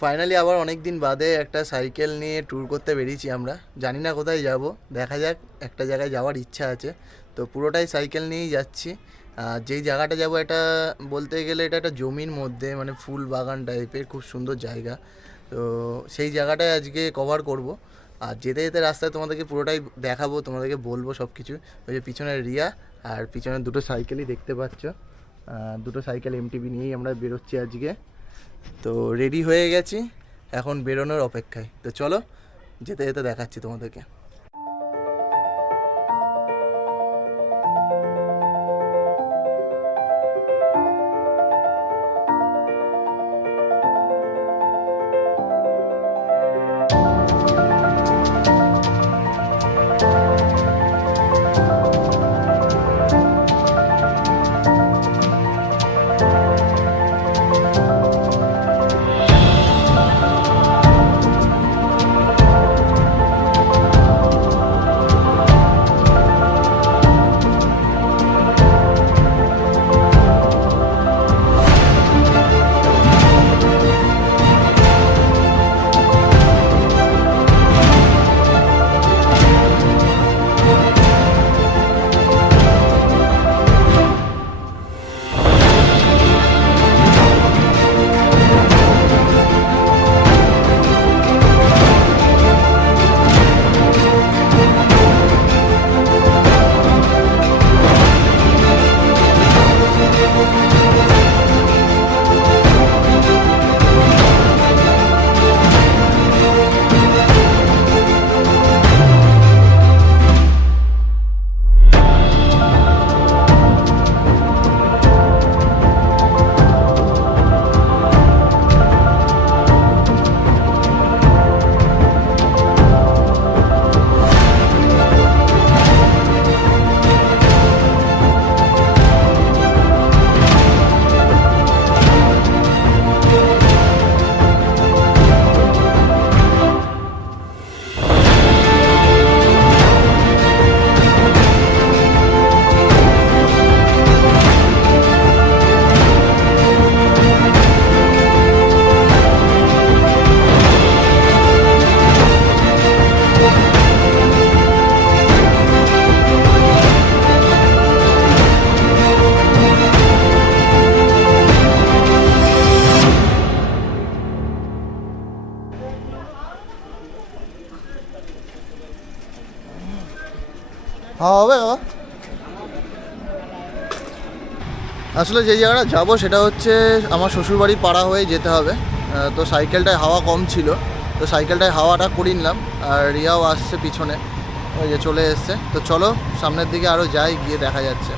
Finally আবার অনেক দিন বাদে একটা সাইকেল নিয়ে ট্যুর করতে বেরিয়েছি আমরা। জানি না কোথায় যাব, দেখা যাক। একটা জায়গায় যাওয়ার ইচ্ছা আছে, তো পুরোটাই সাইকেল নিয়েই যাচ্ছি। আর যেই জায়গাটা যাব, এটা বলতে গেলে এটা একটা জমির মধ্যে, মানে ফুল বাগান টাইপের, খুব সুন্দর জায়গা। তো সেই জায়গাটায় আজকে কভার করব। আর যেতে যেতে রাস্তায় তোমাদেরকে পুরোটাই দেখাবো, তোমাদেরকে বলবো সব কিছু। ওই যে পিছনে রিয়া, আর পিছনে দুটো সাইকেলই দেখতে পাচ্ছ। দুটো সাইকেল এমটিবি নিয়েই আমরা বেরোচ্ছি আজকে। তো রেডি হয়ে গেছি, এখন বেরোনোর অপেক্ষায়। তো চলো, যেতে যেতে দেখাচ্ছি তোমাদেরকে। হবে বাবা। আসলে যে জায়গাটা যাবো সেটা হচ্ছে আমার শ্বশুরবাড়ি পাড়া হয়ে যেতে হবে। তো সাইকেলটায় হাওয়া কম ছিল, তো সাইকেলটায় হাওয়াটা করে নিলাম। আর রিয়াও আসছে পিছনে, ওই যে চলে এসছে। তো চলো সামনের দিকে আরও যাই, গিয়ে দেখা যাচ্ছে।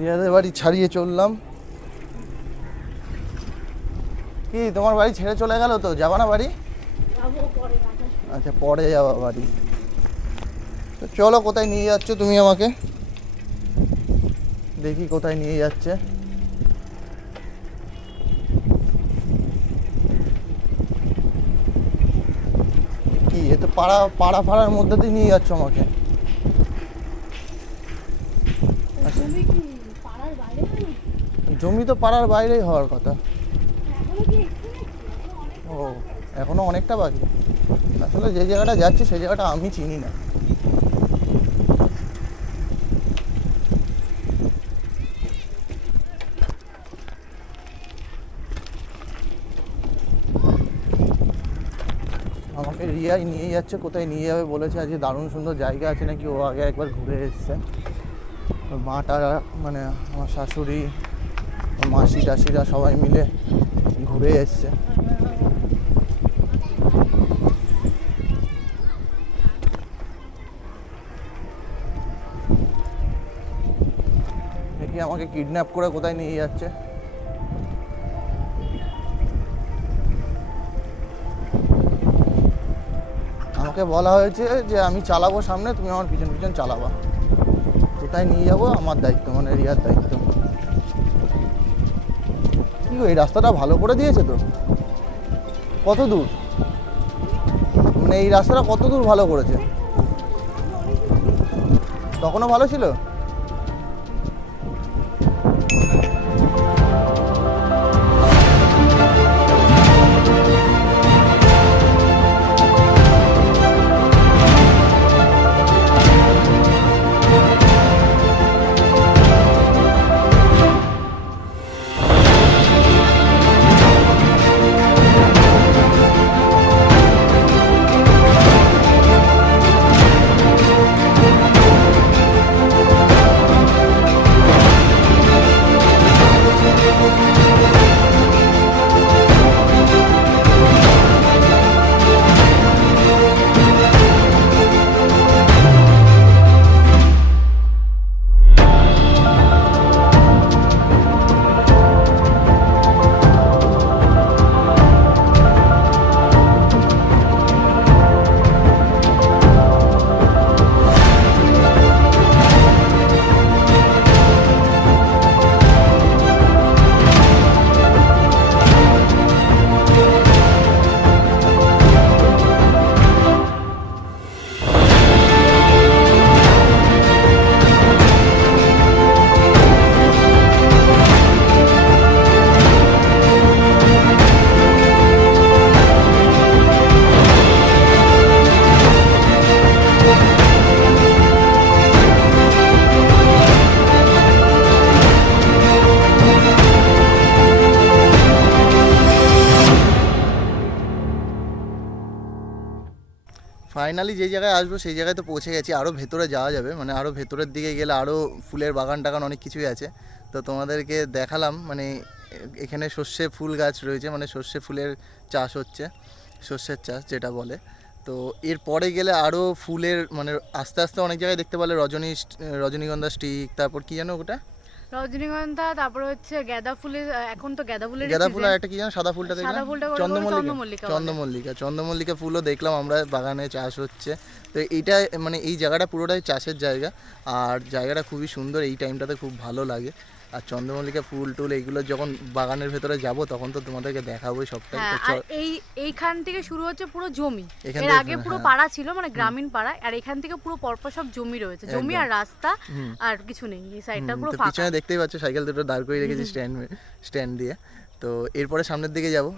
রিয়াদের বাড়ি ছাড়িয়ে চললাম। কি তোমার বাড়ি ছেড়ে চলে গেল? তো যাবা না বাড়ি? আচ্ছা, পরে যাবা বাড়ি। তো চলো, কোথায় নিয়ে যাচ্ছ তুমি আমাকে? দেখি কোথায় নিয়ে যাচ্ছে। কি এ তো পাড়া পাড়া ফাড়ার মধ্যে দিয়ে নিয়ে যাচ্ছ আমাকে? জমি তো পাড়ার বাইরেই হওয়ার কথা। ও, এখনো অনেকটা বাকি। আসলে যে জায়গাটা যাচ্ছি সেই জায়গাটা আমি চিনি না। আমাকে রিয়াই নিয়ে যাচ্ছে, কোথায় নিয়ে যাবে বলেছে। আজকে দারুণ সুন্দর জায়গা আছে নাকি, ও আগে একবার ঘুরে এসছে। মাটা, মানে আমার শাশুড়ি, মাসি টাসিরা সবাই মিলে ঘুরে এসছে। দেখি আমাকে কিডন্যাপ করে কোথায় নিয়ে যাচ্ছে। আমাকে বলা হয়েছে যে আমি চালাবো সামনে, তুমি আমার পিছন পিছন চালাবা। কোথায় নিয়ে যাবো আমার দায়িত্ব, মানে রিয়ার দায়িত্ব। কি এই রাস্তাটা ভালো করে দিয়েছে তো? কত দূর, মানে এই রাস্তাটা কত দূর ভালো করেছে? তখনও ভালো ছিল? ফাইনালি যে জায়গায় আসবো সেই জায়গায় তো পৌঁছে গেছি। আরও ভেতরে যাওয়া যাবে, মানে আরও ভেতরের দিকে গেলে আরও ফুলের বাগান টাগান অনেক কিছুই আছে। তো তোমাদেরকে দেখালাম, মানে এখানে সর্ষে ফুল গাছ রয়েছে, মানে সর্ষে ফুলের চাষ হচ্ছে, সর্ষের চাষ যেটা বলে। তো এরপরে গেলে আরও ফুলের, মানে আস্তে আস্তে অনেক জায়গায় দেখতে পেলে রজনীগন্ধা স্টিক, তারপর কি জানো ওটা, রজনীগন্ধা, তারপরে হচ্ছে গাঁদা ফুলের, এখন তো গাঁদা ফুলের ফুল, আর একটা কি জানো সাদা ফুলটা দেখলাম, চন্দ্রমল্লিকা ফুলও দেখলাম আমরা, বাগানে চাষ হচ্ছে। তো এইটা মানে এই জায়গাটা পুরোটাই চাষের জায়গা, আর জায়গাটা খুবই সুন্দর, এই টাইমটাতে খুব ভালো লাগে। আর চন্দ্রমল্লিকা ফুল টুল এইগুলো যখন বাগানের ভেতরে যাব তখন তো তোমাদেরকে দেখাবোই সবটাই। আর এইখান থেকে শুরু হচ্ছে পুরো জমি, এর আগে পুরো পাড়া ছিল, মানে গ্রামীণ পাড়া, আর এখান থেকে পুরো পরপর সব জমি রয়েছে, জমি আর রাস্তা, আর কিছু নেই, এই সাইডটা পুরো ফাঁকা। পিছনে দেখতেই পাচ্ছ সাইকেল দুটো দাঁড় করে রেখেছি স্ট্যান্ড দিয়ে। তো এরপরে সামনের দিকে যাব।